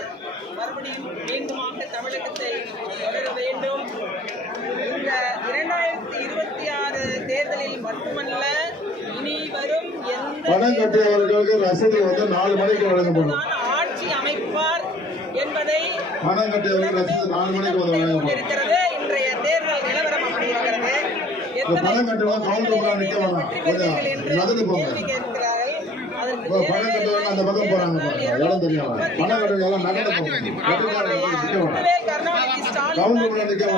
அவர்கள் மறுபடியும் மீண்டுமாக தமிழகத்தை தொடர வேண்டும். இந்த 2026 தேர்தலில் மட்டுமல்ல, இனி வரும் எந்த ஆட்சி அமைப்பார் என்பதை இருக்கிறது. இன்றைய தேர்தல் நிலவரம் அப்படி இருக்கிறது. கருணாநிதி ஸ்டாலின் 234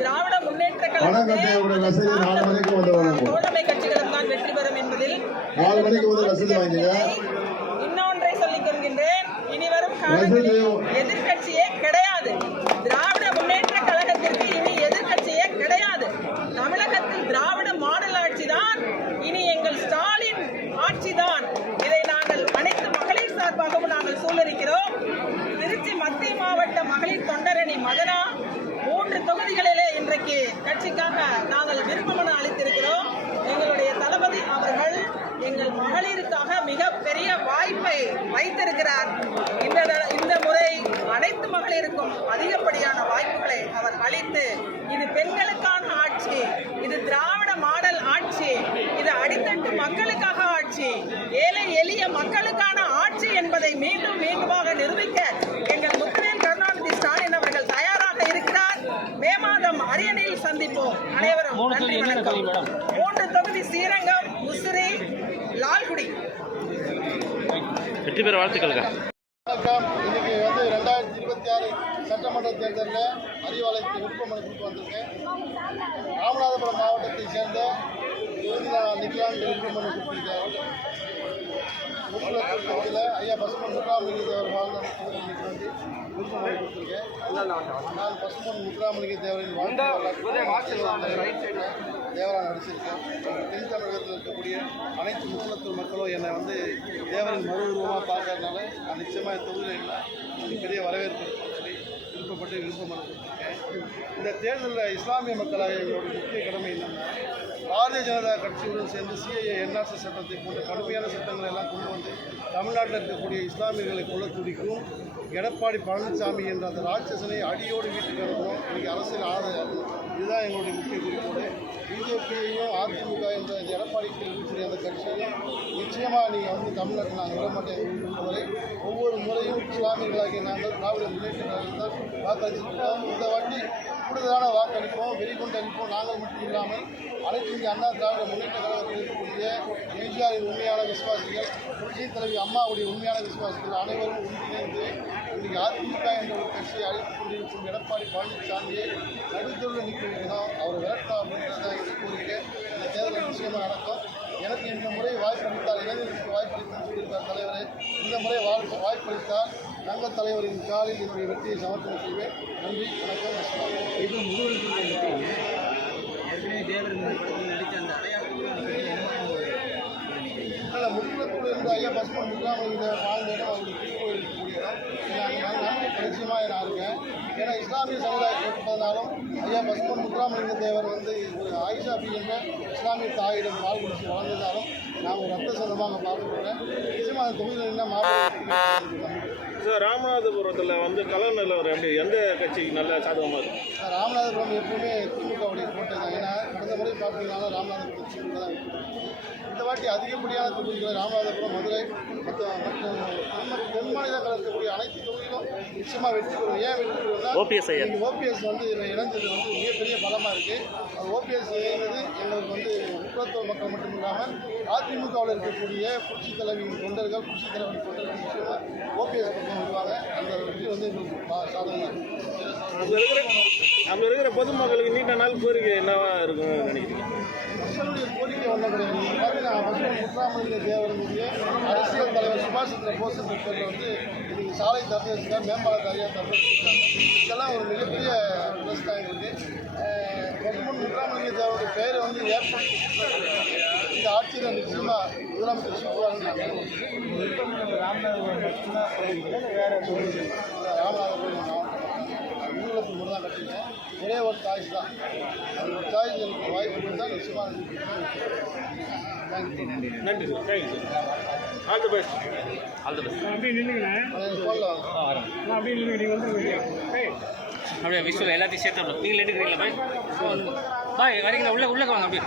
திராவிட முன்னேற்ற தோழமை கட்சிகளும் தான் வெற்றி பெறும் என்பதில் இன்னொன்றை சொல்லிக் கொள்கின்றேன். இனிவரும் காலங்களில் எதிர்கட்சியே கிடையாது. திராவிட முன்னேற்ற கழகத்திற்கு இனி எதிர்கட்சியே கிடையாது. தமிழகத்தில் திராவிட மாடல் ஆட்சி தான் இனி எங்கள் ஸ்டாலின் ஆட்சி தான். இதை நாங்கள் அனைத்து மகளிர் சார்பாகவும் நாங்கள் சூழலிக்கிறோம். திருச்சி மத்திய மாவட்ட மகளிர் தொண்டரணி மகனா 3 தொகுதிகளிலே இன்றைக்கு கட்சிக்காக நாங்கள் விருப்பமனு அளித்திருக்கிறோம். எங்களுடைய தளபதி அவர்கள் எங்கள் மகளிருக்காக மிகப்பெரிய வாய்ப்பை வைத்திருக்கிறார். இந்த முறை அனைத்து மகளிருக்கும் அதிகப்படியான வாய்ப்புகளை அவர் அளித்து, இது பெண்களுக்கான ஆட்சி, இது திராவிட மாடல் ஆட்சி, இது அடித்தட்டு மக்களுக்காக ஆட்சி, ஏழை எளிய மக்களுக்கான ஆட்சி என்பதை மீண்டும் மீண்டுமாக நிரூபிக்க எங்கள் முத்துவேல் கருணாநிதி ஸ்டாலின் அவர்கள் தயாராக இருக்கிறார். மே மாதம் அரியணையில் சந்திப்போம். அனைவரும் நன்றி, வணக்கம். 3 தொகுதி ஸ்ரீரங்கம், முசிறி, லால்குடி. வெற்றி பெற வாழ்த்துக்கள். இன்னைக்கு 2026 சட்டமன்ற தேர்தலில் அறிவாலயத்துக்கு விருப்பமனு கொடுத்து வந்திருக்கேன். ராமநாதபுரம் மாவட்டத்தை சேர்ந்த நிக்கலாண்டு விருப்பமனு கொடுத்திருக்காரு. தொகுதியில் ஐயா பசுமன் முத்துராமலிங்க தேவர் வாழ்ந்த விருப்பமனு கொடுத்துருக்கேன். நான் பசுமன் முத்துராமலிங்க தேவரின் தேவராக நடிச்சிருக்கேன். தென் தமிழகத்தில் இருக்கக்கூடிய அனைத்து முக்குளத்தூர் மக்களும் என்னை தேவரின் மறு உருவமாக பார்க்கறதுனால நான் நிச்சயமாக தொகுதியில் பெரிய வரவேற்பு சொல்லி விருப்பப்பட்டு விருப்பமனு கொடுத்துருக்கேன். இந்த தேர்தலில் இஸ்லாமிய மக்களாக எங்களோட முக்கிய கடமை என்னென்னா, பாரதிய ஜனதா கட்சியுடன் சேர்ந்து சிஏஏ என்ஆர்சி சட்டத்தை போன்ற கடுமையான சட்டங்களை எல்லாம் கொண்டு வந்து தமிழ்நாட்டில் இருக்கக்கூடிய இஸ்லாமியர்களை கொல்ல துடிக்கும் எடப்பாடி பழனிசாமி என்ற அந்த ராட்சசனை அடியோடு வீட்டுக்கு அனுப்பணும். இன்றைக்கி அரசியல் ஆதரவு இதுதான் எங்களுடைய முக்கிய குறிக்கோடு. பிஜேபியையும் அதிமுக என்ற இந்த எடப்பாடிக்கு இருக்கக்கூடிய அந்த கட்சியையும் நிச்சயமாக நீங்கள் தமிழ்நாட்டில் நாங்கள் விட மாட்டேன். வரை ஒவ்வொரு முறையும் இஸ்லாமியர்களாகிய நாங்கள் திராவிட முன்னேற்ற கழகத்தால் வாக்களிச்சிருக்கோம். இந்த வாட்டி கூடுதலான வாக்களிப்போம், வெறிகொண்டு அளிப்போம். நாங்கள் மட்டும் இல்லாமல் அனைத்து இந்திய அண்ணா திராவிட முன்னேற்ற கழகத்தில் இருக்கக்கூடிய எம்ஜிஆரின் உண்மையான விசுவாசிகள், புரட்சி தலைவி அம்மாவுடைய உண்மையான விசுவாசிகள் அனைவரும் ஒன்றிணைந்து இன்றைக்கு அதிமுக என்ற ஒரு கட்சியை அழைத்துக் கொண்டிருக்கும் எடப்பாடி பழனிசாமியை நடுத்தருவில் நிற்க வைக்கணும், அவர் விரட்டணும் அப்படின்றத கோரிக்கை இந்த தேர்தல் நிச்சயமாக நடக்கும். எனக்கு இந்த முறை வாய்ப்பளித்தால், இளைஞர்களுக்கு வாய்ப்பளித்தால் சொல்லியிருக்கார் தலைவரே, இந்த முறை வாய்ப்பளித்தால் தங்கள் தலைவரின் காலில் என்னுடைய வெற்றியை சமர்ப்பணம் செய்வேன். நன்றி, வணக்கம். முக்குளத்தூர் இருந்த ஐயா பசுமன் முத்துராமலிங்க வாழ்ந்த இடம் அவருடைய திருக்கோயில் இருக்கக்கூடிய இடம். நான் நிச்சயமாக நான் இருக்கேன். ஏன்னா இஸ்லாமிய சமுதாயத்தை இருப்பதனாலும் ஐயா பசுமன் முத்துராமலிங்க தேவர் ஒரு ஆயிஷா பி என்ற இஸ்லாமிய தாயிடம் பால் குடிச்சு வளர்ந்ததாலும் நான் ஒரு ரத்த சொந்தமாக பார்த்துக்கிறேன். நிச்சயமாக அந்த தொகுதியில் என்ன மாற்றம். சார், ராமநாதபுரத்தில் கலர் நிலவரம் எப்படி, எந்த கட்சிக்கு நல்ல சாதகமாக இருக்கும்? ராமநாதபுரம் எப்பவுமே திமுகவுடைய கோட்டை தான். ஏன்னா கடந்த முறை பார்த்தீங்கன்னா ராமநாதபுரம் திமுக தான். இந்த வாட்டி அதிகப்படியான தொகுதிகள் ராமநாதபுரம், மதுரை மற்றும் தென் மாநிலங்கள் இருக்கக்கூடிய அனைத்து தொகுதிகளும் நிச்சயமாக வெற்றி பெறும். ஏன் வெற்றி பெறுவோம்னா ஓபிஎஸ் இதில் இணைஞ்சது மிகப்பெரிய பலமாக இருக்குது. அது ஓபிஎஸ் இணைந்தது எங்களுக்கு முக்குளத்தூர் மக்கள் மட்டும் இல்லாமல் அதிமுகவில் இருக்கக்கூடிய புரட்சி தலைவியின் தொண்டர்கள், புரட்சி தலைவரின் தொண்டர்கள் நிச்சயமாக ஓபிஎஸ் பக்கம் வருவாங்க. அந்த வெற்றி எங்களுக்கு சாதகமாக இருக்கும். அங்கே இருக்கிற பொதுமக்களுக்கு நீண்ட நாள் கோரிக்கை என்னவா இருக்குன்னு நினைக்கிறீங்க? மக்களுடைய கோரிக்கை ஒன்றும் கிடையாது. பார்த்தீங்கன்னா பசுமன் முத்துராமலிங்க தேவருடைய அரசியல் தலைவர் சுபாஷ் சந்திர போஸ் என்ற பேரில் இன்றைக்கி சாலை திறந்து வச்சுருக்காங்க, மேம்பால தனியாக திறந்து வச்சுருக்காங்க. இதெல்லாம் ஒரு மிகப்பெரிய ப்ளஸ் தான் எங்களுக்கு. பசுமன் முத்துராமலிங்க தேவருடைய பெயரை ஏற்படுத்தி இந்த ஆட்சியில் நிச்சயமாக முதலமைச்சர் சொல்லுவாங்கன்னு நான் ராமநாதபுரம் மட்டும்தான் வேறு ராமநாதபுரம் மாவட்டம் முக்குளத்தூர் மட்டும் தான் கட்டிங்க. ஒரே ஒரு சாய்ஸ் தான். அந்த ஒரு சாய்ஸ் எனக்கு வாய்ப்பு இருந்தால் நிச்சயமாக தேங்க்யூ. நன்றி sir, thank you sir. All the best. அப்படியே நில்லுங்கண்ணே. சொல்லலாம். அப்படியே நில்லுங்க. நீங்கள் வந்துருங்க. அப்படியே விஷுவல் எல்லாத்தையும் சேர்த்து நீங்கள் எடுக்கிறீங்களா பாய் வரீங்களா உள்ள வாங்க அப்படியே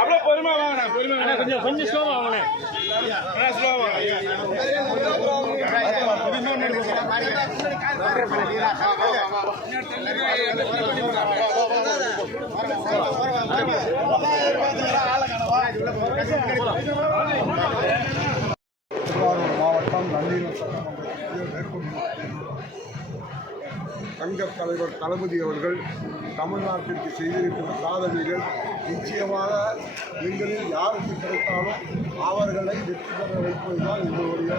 அப்படியே பொறுமையா வாங்கண்ணா, பொறுமையா வாங்க. கொஞ்சம் ஸ்லோவாக வாங்கண்ணே. ஸ்லோவா வாங்க. திருவாரூர் மாவட்டம் நல்லிணம் சட்டமன்றத்தில் மேற்கொண்டு சங்க தலைவர் தளபதி அவர்கள் தமிழ்நாட்டிற்கு செய்திருக்கிற சாதனைகள் நிச்சயமாக எங்களில் யாருக்கு கிடைத்தாலும் அவர்களை வெற்றி பெற வைப்பதுதான் எங்களுடைய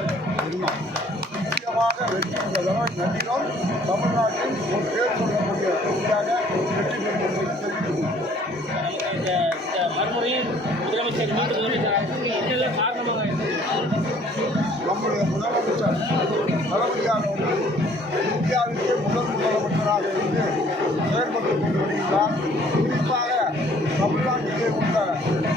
எண்ணம். நிச்சயமாக வெற்றி பெறுவதால் நல்லிணம் தமிழ்நாட்டில் ஒரு பேர் சொல்லக்கூடிய தொகுதியாக வெற்றி பெறுவதை தெரிவித்துள்ளோம். மறுமுறையும் முதலமைச்சர் இதெல்லாம் காரணமாக நம்முடைய முதலமைச்சர் தளபதியாக இந்தியாவிலேயே முதலமைச்சராக இருந்து செயல்பட்டுக் கொண்டு வருகிறார். குறிப்பாக தமிழ்நாட்டிலே உள்ள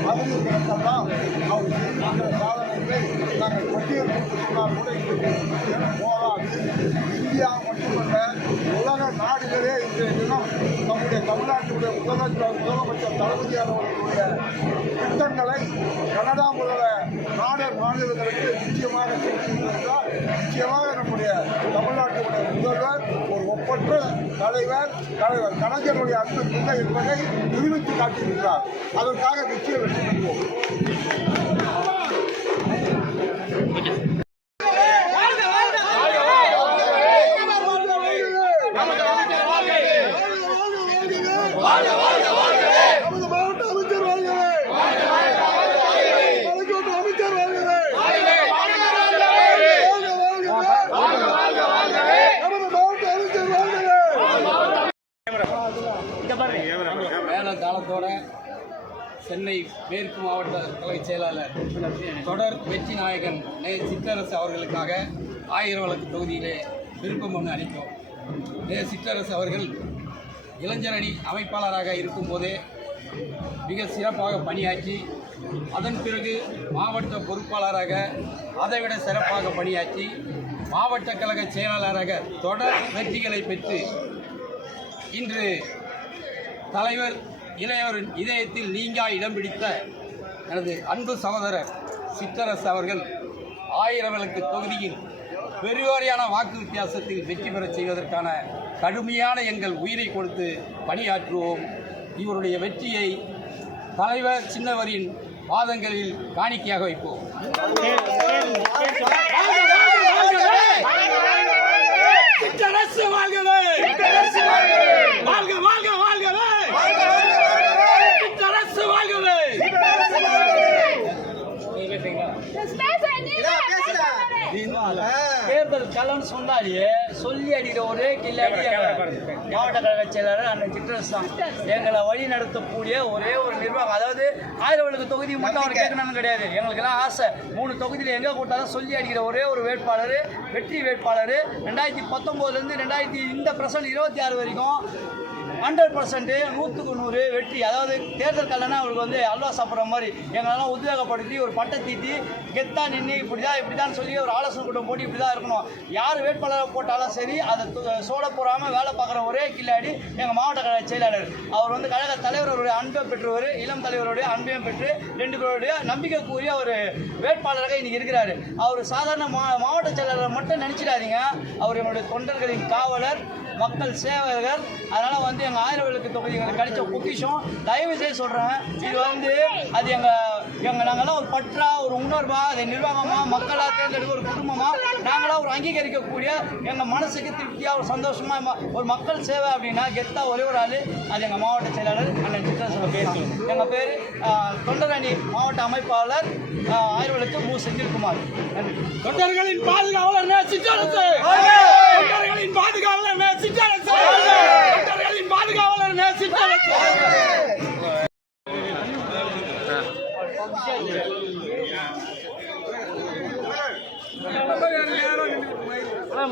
மகளிர்களுக்கெல்லாம் அவர் செய்திருக்கிற சாதனைகளை நாங்கள் பட்டியலிட்டு சொன்னால் கூட இன்றைக்கு போராது. இந்தியா மட்டுமல்ல உலக நாடுகளே இன்றைய தினம் நம்முடைய தமிழ்நாட்டுடைய முதலமைச்சர் தளபதியார் அவர்களுடைய திட்டங்களை கனடா முதல மாநிலங்களுக்கு நிச்சயமாக சென்றிருந்தால் நிச்சயமாக நம்முடைய தமிழ்நாட்டுடைய முதல்வர் ஒரு ஒப்பற்ற தலைவர் கலைஞருடைய அன்பு பிள்ளை என்பதை நிரூபித்து காட்டியிருக்கிறார். அதற்காக நிச்சயம் வெற்றி பெறுவோம். காலத்தோட சென்னை மேற்கு மாவட்ட கழக செயலாளர் தொடர் வெற்றி நாயகன் சிற்றரசு அவர்களுக்காக 1000 விளக்கு தொகுதியிலே விருப்ப மனு அளித்தோம். சிற்றரசு அவர்கள் இளைஞரணி அமைப்பாளராக இருக்கும்போதே மிக சிறப்பாக பணியாற்றி அதன் பிறகு மாவட்ட பொறுப்பாளராக அதைவிட சிறப்பாக பணியாற்றி மாவட்ட கழக செயலாளராக தொடர் வெற்றிகளை பெற்று இன்று தலைவர் இளையவரின் இதயத்தில் நீங்கா இடம் பிடித்த எனது அன்பு சகோதரர் சிற்றரசு அவர்கள் 1000 விளக்கு தொகுதியில் பெருவாரியான வாக்கு வித்தியாசத்தில் வெற்றி பெறச் செய்வதற்கான கடுமையான எங்கள் உயிரை கொடுத்து பணியாற்றுவோம். இவருடைய வெற்றியை தலைவர் சின்னவரின் பாதங்களில் காணிக்கையாக வைப்போம். சிற்றரசு வாழ்கவே! வாழ்க வாழ்க வாழ்கவே! சிற்றரசு வாழ்கவே! தேர்தல் களம்னு சொன்னாலே சொல்லி அடிக்கிற ஒரே கில்லாடி மாவட்ட கழக செயலாளர் அண்ணன் சிற்றரசு தான். எங்களை வழி நடத்தக்கூடிய ஒரே ஒரு நிர்வாகம். அதாவது 1000 விளக்கு தொகுதி மட்டும் அவர் கேட்கணும்னு கிடையாது. எங்களுக்கெல்லாம் ஆசை 3 தொகுதியில் எங்கே கூட்டாலும் சொல்லி அடிக்கிற ஒரே ஒரு வேட்பாளர், வெற்றி வேட்பாளர். 2019 இந்த பிரசன்ட் 26 வரைக்கும் 100% 100க்கு 100 வெற்றி. அதாவது தேர்தல் கல்லனா அவருக்கு அல்வா சாப்பிட்ற மாதிரி எங்களெல்லாம் உத்வேகப்படுத்தி ஒரு பட்டை தீட்டி கெத்தா நின்று இப்படிதான் சொல்லி ஒரு ஆலோசனை கூட்டம் போட்டு இப்படி தான் இருக்கணும். யார் வேட்பாளரை போட்டாலும் சரி அதை சோட போடாமல் வேலை பார்க்குற ஒரே கில்லாடி எங்கள் மாவட்ட கழக செயலாளர். அவர் கழக தலைவருடைய அன்பை பெற்றவர், இளம் தலைவருடைய அன்பையும் பெற்று 2 பேருடைய நம்பிக்கைக்குரிய ஒரு வேட்பாளராக இன்னைக்கு இருக்கிறார். அவர் சாதாரண மாவட்ட செயலாளர் மட்டும் நினச்சிடாதீங்க. அவர் என்னுடைய தொண்டர்களின் காவலர், மக்கள் சேவகர். அதனால வந்து எங்க ஆயிரம் விளக்கு தொகுதி எங்களுக்கு கிடைச்ச பொக்கிஷம். தயவு செய்து சொல்றேன், இது வந்து அது எங்க நாங்களாம் ஒரு பற்றா, ஒரு உணர்வா, அதை நிர்வாகமா, மக்களா தேர்ந்தெடுக்க ஒரு குடும்பமா நாங்களாம் ஒரு அங்கீகரிக்கக்கூடிய எங்க மனசுக்கு திருப்தியா ஒரு சந்தோஷமா ஒரு மக்கள் சேவை அப்படின்னா கெத்தா ஒரே ஒரு ஆளு, அது எங்க மாவட்ட செயலாளர் அண்ணன் சித்ரா பேர். எங்க பேரு தொண்டரணி மாவட்ட அமைப்பாளர் ஆயிரம் விளக்கு மு. செந்தில்குமார். நன்றி. தொண்டர்களின் பாதுகாவலர் சிற்றரசு, தொண்டர்களின் பாதுகாவலர் சிற்றரசு, தொண்டர்களின் பாதுகாவலர் சிற்றரசு.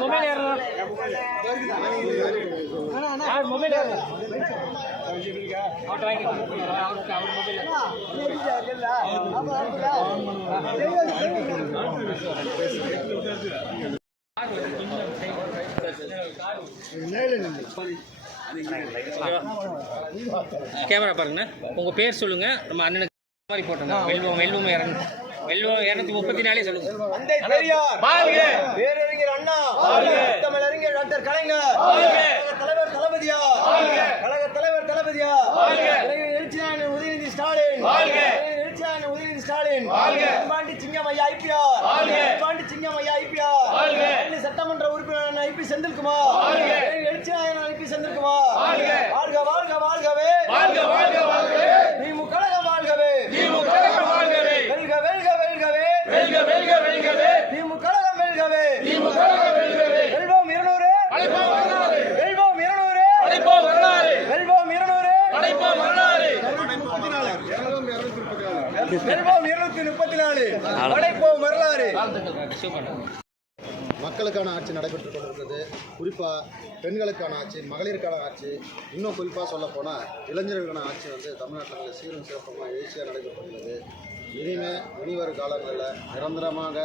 மொபைல் ஏறணும், மொபைல் அவர்கிட்ட வாங்கி அவருக்கு அவர் மொபைல் கேமரா பாருங்கண்ணா. உங்கள் பேர் சொல்லுங்கள். நம்ம அண்ணனுக்கு மாதிரி போட்டோங்க. வெல்வம் 234 சொல்லுங்க. தந்தை பெரியார் பேரறிஞர் அண்ணா, தமிழறிஞர் டாக்டர் கலைஞர், தலைவர் தளபதியார், கழக தலைவர் தளபதியார், எழுச்சியாளர் உதயநிதி ஸ்டாலின், எழுச்சியாளர் உதயநிதி ஸ்டாலின், பாண்டி சிங்கம் ஐயா ஐபிஆர், பாண்டி சிங்கம் ஐயா ஐபிஆர், சட்டமன்ற உறுப்பினர் ஐபி செந்தில்குமார், எழுச்சியாளர் ஐபி செந்தில்குமார். வாழ்க வாழ்க வாழ்கவே, திமுக கழகம் வாழ்கவே, வெல்க வெல்க வெல்கவே, திமுக கழகம் வெல்கவே, வெல்வோம் 200, வெல்வோம் 200, வெல்வோம் 200, வெல்வோம் 234, படைப்போம் வரலாறு. மக்களுக்கான ஆட்சி நடைபெற்றுக் கொண்டிருக்கிறது. குறிப்பாக பெண்களுக்கான ஆட்சி, மகளிருக்கான ஆட்சி, இன்னும் குறிப்பாக சொல்லப்போனால் இளைஞர்களுக்கான ஆட்சி வந்து தமிழ்நாட்டில் சீரும் சிறப்புமாக எழுச்சியாக நடைபெற்றுள்ளது. இனிவரும் காலங்களில் நிரந்தரமாக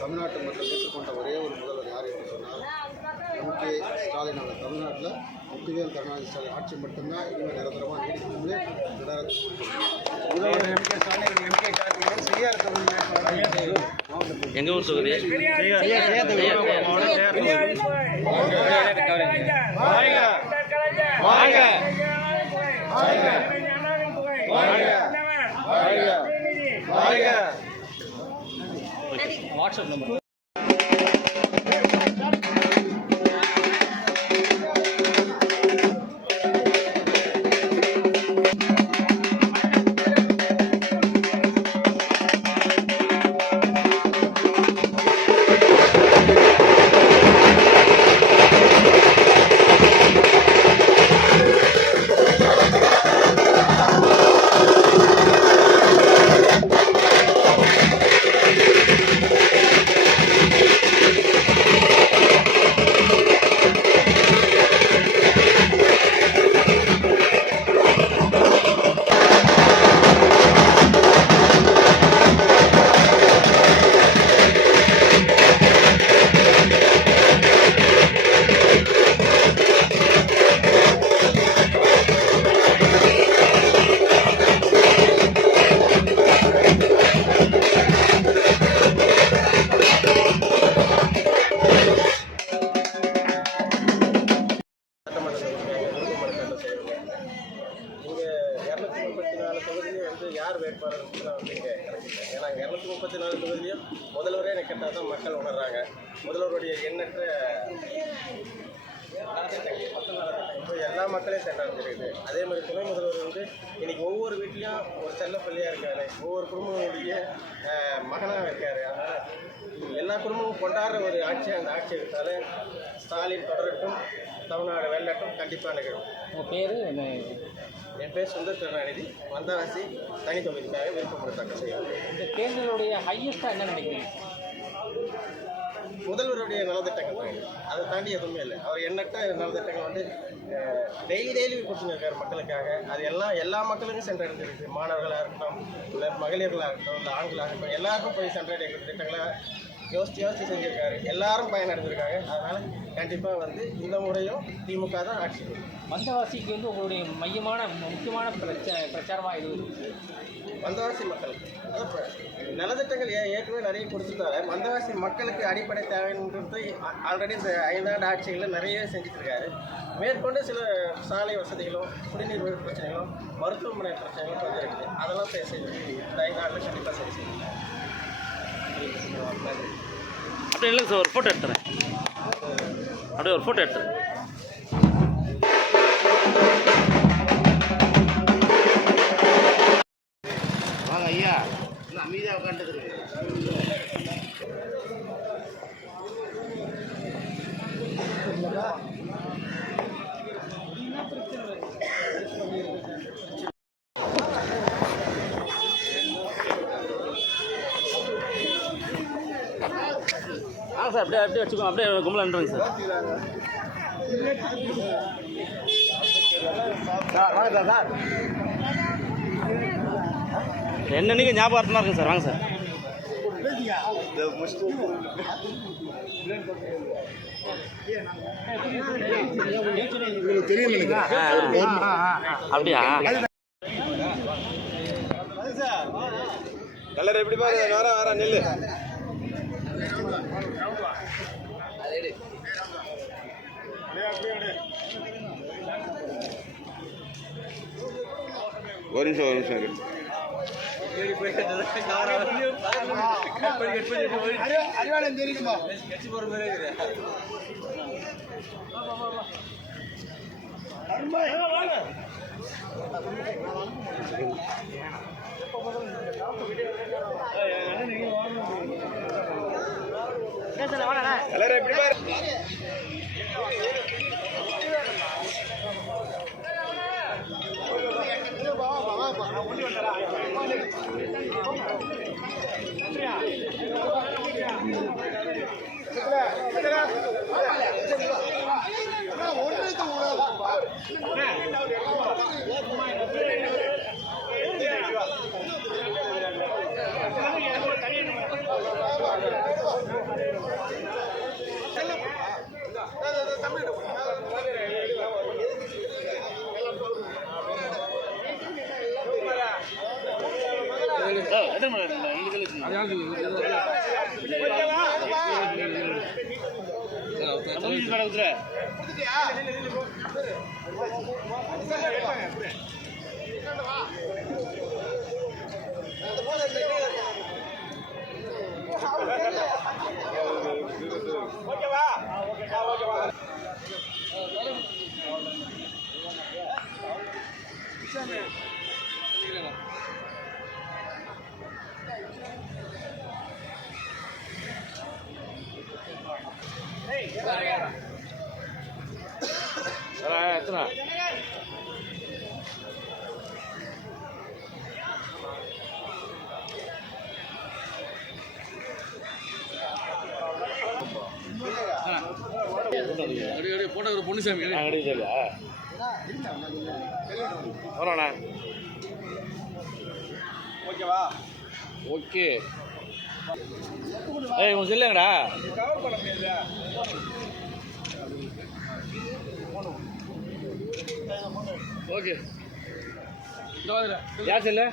தமிழ்நாட்டு மக்கள் ஏற்றுக்கொண்ட ஒரே ஒரு முதல்வர் யார் என்று சொன்னால் எம்.கே. ஸ்டாலின் அவர். தமிழ்நாட்டில் முத்துவேல் கருணாநிதி ஸ்டாலின் ஆட்சி மட்டும்தான் இனிமேல் நிரந்தரமாக நீடிக்கிறது. முதல்வர் எம்.கே. ஸ்டாலின், எம்.கே. கார்த்திகேயன், செய்யார் தொகுதி எங்க ஊர் தொகுதி வாட்ஸ்அப் நம்பர். யார் வேட்பாளர் வந்து இங்கே கிடைக்கல. ஏன்னா 234 தொகுதியிலையும் முதல்வரே எனக்கு கேட்டால் தான் மக்கள் உணர்றாங்க. முதல்வருடைய எண்ணற்ற இப்போ எல்லா மக்களையும் சென்றடைஞ்சிருக்குது. அதே மாதிரி துணை முதல்வர் வந்து இன்னைக்கு ஒவ்வொரு வீட்லேயும் ஒரு செல்ல பிள்ளையாக இருக்காரு, ஒவ்வொரு குடும்பங்களுடைய மகனாக இருக்காரு. அதனால் எல்லா குடும்பமும் கொண்டாடுற ஒரு ஆட்சி, அந்த ஆட்சி எடுத்தாலே ஸ்டாலின் தொடரட்டும், தமிழ்நாடு வெள்ளட்டும் கண்டிப்பாக நிகழும். உங்கள் பேர் என்ன? என் பேர் சுந்தர் கருணாநிதி. வந்தவாசி தனி தொகுதிக்காக விருப்பப்பட தாக்கல் செய்யும். இந்த தேர்தலுடைய ஹையஸ்ட்டாக என்ன நினைக்கிறீங்க? முதல்வருடைய நலத்திட்டங்கள் தான். அதை தாண்டி எதுவுமே இல்லை. அவர் எண்ணற்ற நலத்திட்டங்கள் வந்து டெய்லி கொடுத்துன்னு இருக்கார் மக்களுக்காக. அது எல்லா மக்களுக்கும் சென்றடைஞ்சிருக்கு. மாணவர்களாக இருக்கட்டும், இல்லை மகளிர்களாக இருக்கட்டும், இல்லை ஆண்களாக இருக்கட்டும், எல்லாருக்கும் போய் சென்றடைகிற திட்டங்களை யோசிச்சு செஞ்சுருக்காரு. எல்லாரும் பயனடைஞ்சிருக்காங்க. அதனால் கண்டிப்பாக வந்து இந்த முறையும் திமுக தான் ஆட்சி. வந்தவாசிக்கு வந்து உங்களுடைய முக்கியமான பிரச்சாரமாக இது வந்தவாசி மக்களுக்கு நலத்திட்டங்கள் ஏற்கனவே நிறைய கொடுத்துட்டாரு. வந்தவாசி மக்களுக்கு அடிப்படை தேவைன்றது ஆல்ரெடி இந்த 5 ஆண்டு ஆட்சிகளில் நிறைய செஞ்சுட்ருக்காரு. மேற்கொண்டு சில சாலை வசதிகளும் குடிநீர் பிரச்சனைகளும் மருத்துவமனை பிரச்சனைகளும் கொஞ்சம் இருக்குது. அதெல்லாம் பேசி இந்த 5 ஆண்டில் கண்டிப்பாக சரி செய்யுங்க. அப்படியே இல்லைங்க சார், ஒரு ஃபோட்டோ எடுத்துறேன். அப்படியே ஒரு ஃபோட்டோ எடுத்துறேன். வாங்க ஐயா, இன்னும் அமைதியாக உட்காந்துருக்கு. சார் அப்படியே வச்சுக்கோங்க, அப்படியே கும்பலான்றேங்க சார். வாங்க சார். என்னன்னைக்கு ஞாபகமாக இருக்குங்க சார். வாங்க சார். அப்படியா? கலர் எப்படி பாருங்க. வர நெல்லு ஒரு நிமிஷம் அறிவாளன் தெரியுமா? கலர் எப்படி பாரு. எத்தனை போட்டோ பொண்ணுசாமி வரோண்ணா. ஓகேவா? ஓகே. ஏய் உங்க இல்லைங்கடா. ஓகே. யார் செல்ல?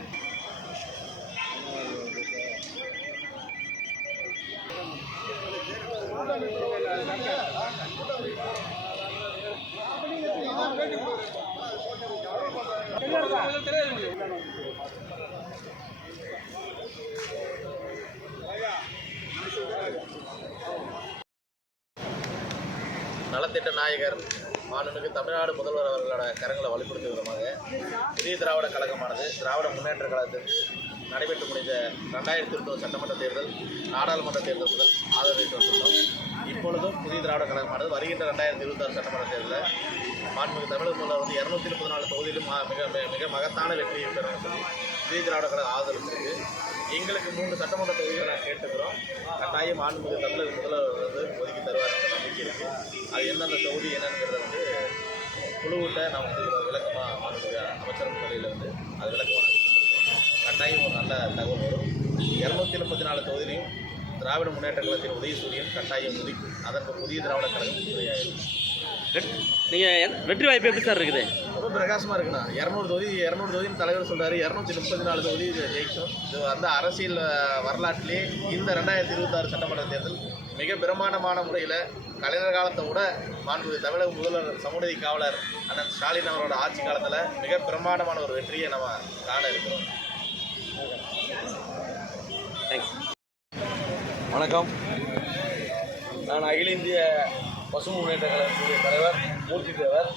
நலத்திட்ட நாயகர் மாண்புமிகு தமிழ்நாடு முதல்வர் அவர்களோட கரங்களை வலுப்படுத்தும் விதமாக புதிய திராவிட கழகமானது திராவிட முன்னேற்ற கழகத்தில் நடைபெற்று முடிந்த 2021 சட்டமன்ற தேர்தல், நாடாளுமன்ற தேர்தல் முதல் ஆதரவு வந்துள்ளோம். இப்பொழுதும் புதிய திராவிட கழகமானது வருகின்ற 2026 சட்டமன்ற தேர்தலில் மாண்புமிகு தமிழக முதல்வர் வந்து 234 தொகுதியிலும் மிக மகத்தான வெற்றியை பெறும் சொல்லி புதிய திராவிட கழகம் ஆதரவு. எங்களுக்கு 3 சட்டமன்ற தொகுதிகளை நான் கேட்டுக்கிறோம். கட்டாயம் மாண்புமிகு தமிழக முதல்வர் வந்து ஒதுக்கி தருவார் என்ற நம்பிக்கை இருக்குது. அது எந்தெந்த தொகுதி என்னங்கிறத வந்து குழுவிட்ட நான் வந்து விளக்கமாக மாண்புமிகு அமைச்சர் முன்னிலையில் வந்து அது விளக்கமாக கட்டாயம் ஒரு நல்ல தகவல் வரும். 234 தொகுதியிலையும் திராவிட முன்னேற்ற கழகத்தின் உதயசூரியன் கட்டாயம் உதிக்கும். அதற்கு புதிய திராவிட கழகம் உறுதியாகும். நீங்கள் வெற்றி வாய்ப்பு எப்படி சார் இருக்குது? ரொம்ப பிரகாசமாக இருக்குண்ணா. 200 தொகுதின்னு தலைவர் சொல்கிறாரு. 234 தொகுதி ஜெயிச்சோம். இது வந்து அரசியல் வரலாற்றிலே இந்த 2026 சட்டமன்ற தேர்தல் மிக பிரமாண்டமான முறையில் கலைஞர் காலத்தை விட மாண்புமிகு தமிழக முதல்வர் சமூக காவலர் அண்ணன் ஸ்டாலின் அவரோட ஆட்சி காலத்தில் மிக பிரமாண்டமான ஒரு வெற்றியை நம்ம காண இருக்கிறோம். தேங்க்ஸ். வணக்கம். நான் அகில இந்திய பசு முன்னேற்ற கழகத்துடைய தலைவர் மூர்த்தி தேவர்.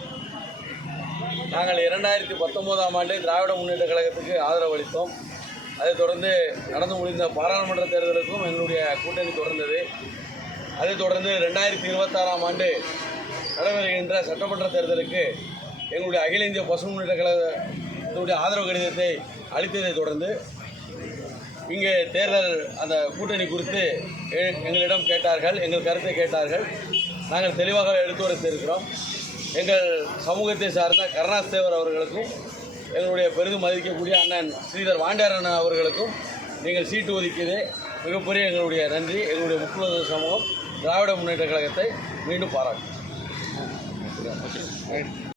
நாங்கள் 2019ஆம் ஆண்டு திராவிட முன்னேற்ற கழகத்துக்கு ஆதரவு அளித்தோம். அதைத் தொடர்ந்து நடந்து முடிந்த பாராளுமன்ற தேர்தலுக்கும் எங்களுடைய கூட்டணி தொடர்ந்தது. அதைத் தொடர்ந்து 2026ஆம் ஆண்டு நடைபெறுகின்ற சட்டமன்ற தேர்தலுக்கு எங்களுடைய அகில இந்திய பசு முன்னேற்ற கழகத்துடைய ஆதரவு கடிதத்தை அளித்ததை தொடர்ந்து இங்கே தேர்தல் அந்த கூட்டணி குறித்து எங்களிடம் கேட்டார்கள், எங்கள் கருத்தை கேட்டார்கள். நாங்கள் தெளிவாக எடுத்துரைத்திருக்கிறோம். எங்கள் சமூகத்தை சார்ந்த கருணாஸ் தேவர் அவர்களுக்கும் எங்களுடைய பெரிதும் மதிக்கக்கூடிய அண்ணன் ஸ்ரீதர் வாண்டியாரன் அவர்களுக்கும் நீங்கள் சீட்டு ஒதுக்கியதே மிகப்பெரிய எங்களுடைய நன்றி. எங்களுடைய முக்குள சமூகம் திராவிட முன்னேற்ற கழகத்தை மீண்டும் பாராட்டும்.